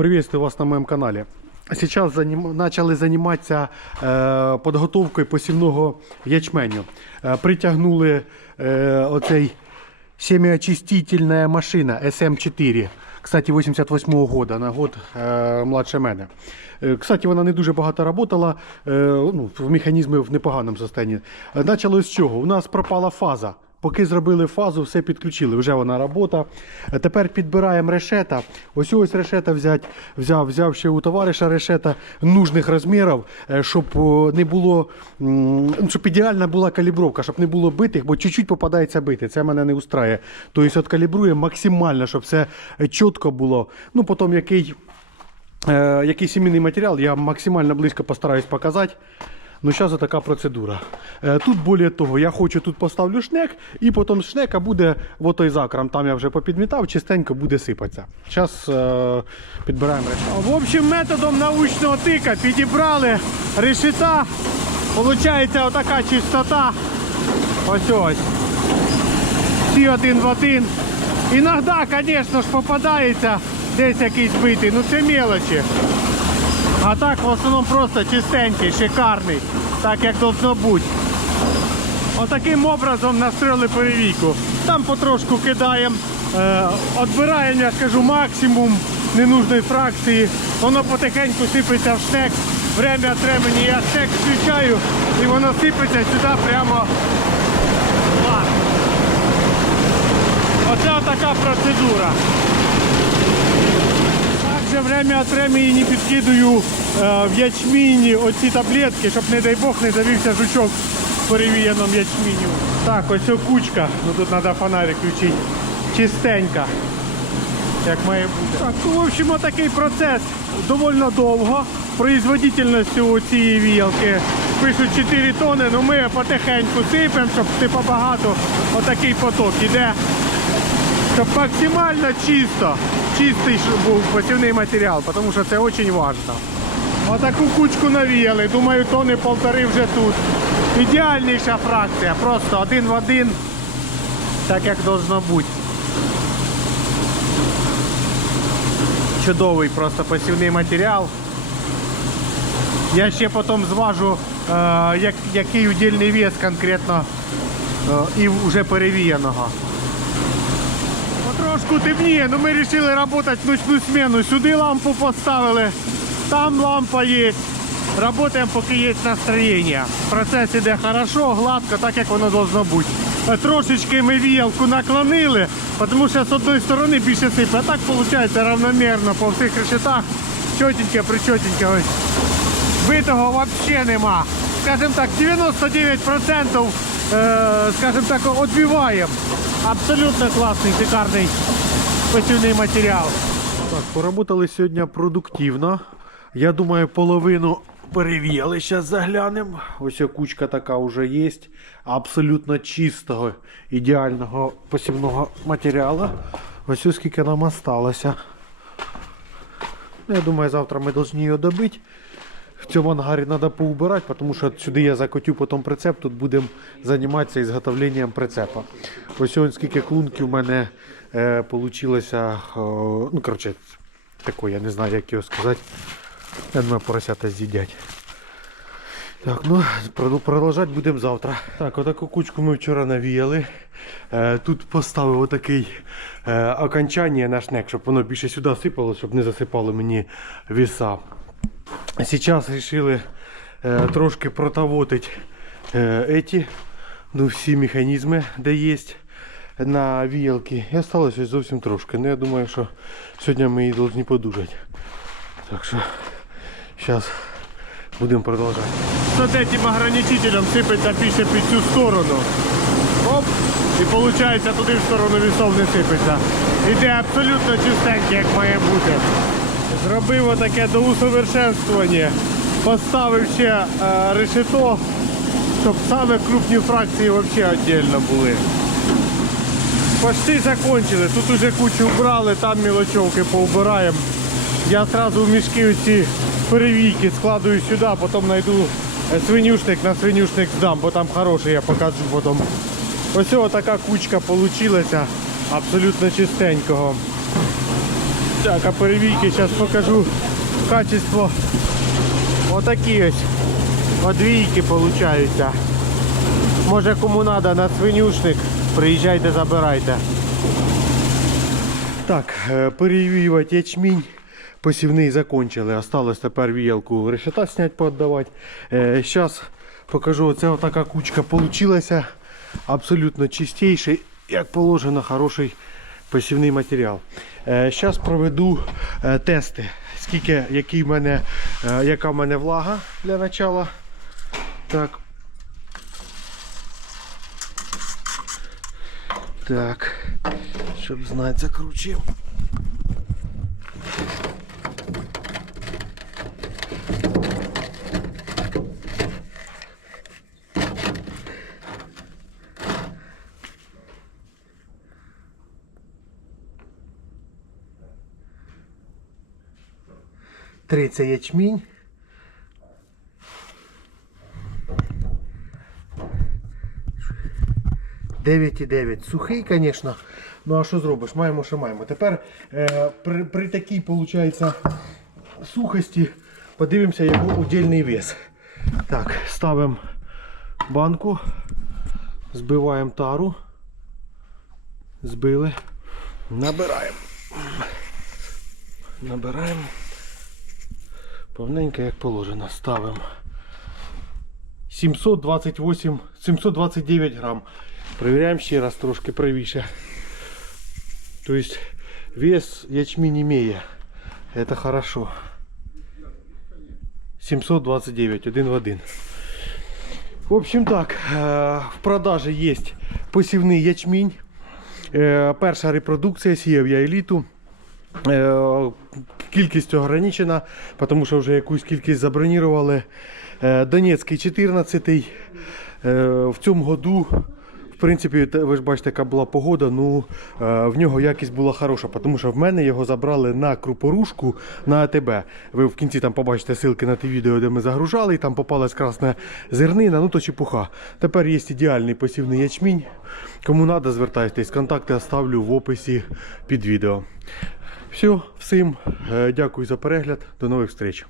Приветствую вас на моем канале. Сейчас заним... начали заниматися е, підготовкою посівного ячменю. Е, притягнули е, оцей семяочистительная машина SM4. Кстати, 88-го года, на год е, младше мене. Е, Кстати, вона не дуже багато працювала, е, ну, в механізмі в непоганому стані. Началось з чого? У нас пропала фаза. Поки зробили фазу, все підключили. Вже вона робота. Е, Тепер підбираємо решета. Ось ось решета взяти. Взяв, взяв ще у товариша решета нужних розмірів, е, щоб не було, щоб ідеальна була калібровка, щоб не було битих, бо чуть-чуть попадається бити. Це мене не устрає. Тобто от максимально, щоб все е, чітко було. Ну, потім який, е, який сімейний матеріал, я максимально близько постараюсь показати. Ну, зараз така процедура. Е, Тут більше того, я хочу тут поставлю шнек, і потім шнека буде в той закрам. Там я вже попідмітав, чистенько буде сипатися. Зараз е, підбираємо решта. В общем, методом научного тика підібрали решета. Получається отака чистота. Ось ось. Всі один в один. Іноді, звісно ж, попадається десь якийсь битий, ну це мелочі. А так в основному просто чистенький, шикарний, так як должно бути. Отаким образом настроїли перевійку. Там потрошку кидаємо, е, відбираємо, я скажу, максимум ненужної фракції. Воно потихеньку сипеться в шнек. Время від времени я шнек включаю і воно сипеться сюди прямо. Оце така процедура. Время от времени не підкидую е, в ячміні оці таблетки, щоб, не дай Бог, не завівся жучок в перевіяному ячміню. Так, ось кучка, ну тут треба фонарик включити. Чистенька, як має бути. Так, ну, в общем, такий процес доволі довго. Производительність у цієї віялки пишуть 4 тони, але ми потихеньку сипемо, щоб типу багато отакий поток іде щоб максимально чисто, чистий був посівний матеріал, тому що це дуже важливо. Отаку кучку навіяли, думаю, тони полтори вже тут. Ідеальніша фракція, просто один в один, так як должно бути. Чудовий просто посівний матеріал. Я ще потім зважу, е, який удільний вес конкретно е, і вже перевіяного. Потрошку темніє, ну ми вирішили працювати ночну зміну. Сюди лампу поставили, там лампа є. Працюємо, поки є настроєння. Процес іде хорошо, гладко, так як воно должно бути. Трошечки ми віялку наклонили, тому що з одної сторони більше сипе. А так виходить равномірно по всіх решетах. Чотеньке, причотеньке. Ось. Битого взагалі нема. Скажімо так, 99% е, скажімо так, відбиваємо. Абсолютно класний, шикарний посівний матеріал. Так, поработали сьогодні продуктивно. Я думаю, половину перевіяли. Зараз заглянемо. Ось кучка така вже є. Абсолютно чистого, ідеального посівного матеріалу. Ось скільки нам осталося. Я думаю, завтра ми повинні його добити. В цьому ангарі треба поубирати, тому що сюди я закотю потім прицеп, тут будемо займатися ізготовленням прицепа. Ось ось скільки клунків в мене е, получилося. Ну, коротше, такой, я не знаю, як його сказати. Я думаю, поросята з'їдять. Так, ну, продовжати будемо завтра. Так, отаку кучку ми вчора навіяли. Е, тут поставив отакий е, окончання на шнек, щоб воно більше сюди сипало, щоб не засипало мені віса. Сейчас решили э, трошки протовотить э, эти, ну, всі механізми, де є на віялки. І осталось ось зовсім трошки. Ну, я думаю, що сьогодні ми її повинні подужати. Так що зараз будемо продовжувати. З этим ограничителем сипеться більше під цю сторону. Оп! І виходить туди в сторону вісов не сипеться. Іде абсолютно чистенький, як має бути. Зробив отаке до усовершенствування. Поставив ще е, решето, щоб саме крупні фракції взагалі віддільно були. Почти закончили. Тут уже кучу убрали, там мілочовки поубираємо. Я одразу в мішки ці перевійки складую сюди, потім знайду е, свинюшник, на свинюшник здам, бо там хороший, я покажу потім. Ось така кучка вийшла, абсолютно чистенького. Так, а перевійки зараз покажу качество. Отакі ось одвійки получаються. Може кому треба на свинюшник, приїжджайте, забирайте. Так, е, перевіювати ячмінь. Посівний закончили. Осталось тепер віялку решета снять поотдавати. Зараз покажу, оце така кучка получилася. Абсолютно чистейший, як положено, хороший посівний матеріал. Зараз проведу е, тести, скільки, який мене, е, яка в мене влага для начала. Так. Так, щоб знати, закручив. Три це ячмінь. Дев'ять і дев'ять. Сухий, звісно. Ну а що зробиш? Маємо, що маємо. Тепер е, при, при такій, виходить, сухості подивимося його удільний вес. Так, ставимо банку, збиваємо тару. Збили. Набираємо. Набираємо. Повненько, як положено, ставимо. 728, 729 грам. Проверяем ще раз трошки правіше. То есть вес ячмень имея. Это хорошо. 729, один в один. В общем так, е, в продаже є посівний ячмінь. Е, Перша репродукція, сіяв я еліту. Е, Кількість ограничена, тому що вже якусь кількість забронірували. Е, Донецький 14 Е, В цьому году, в принципі, ви ж бачите, яка була погода, ну в нього якість була хороша, тому що в мене його забрали на крупорушку на АТБ. Ви в кінці там побачите ссылки на те відео, де ми загружали, і там попалась красна зернина, ну то чепуха. Тепер є ідеальний посівний ячмінь. Кому треба, звертайтесь, контакти оставлю в описі під відео. Все, всім е, дякую за перегляд. До нових зустріч.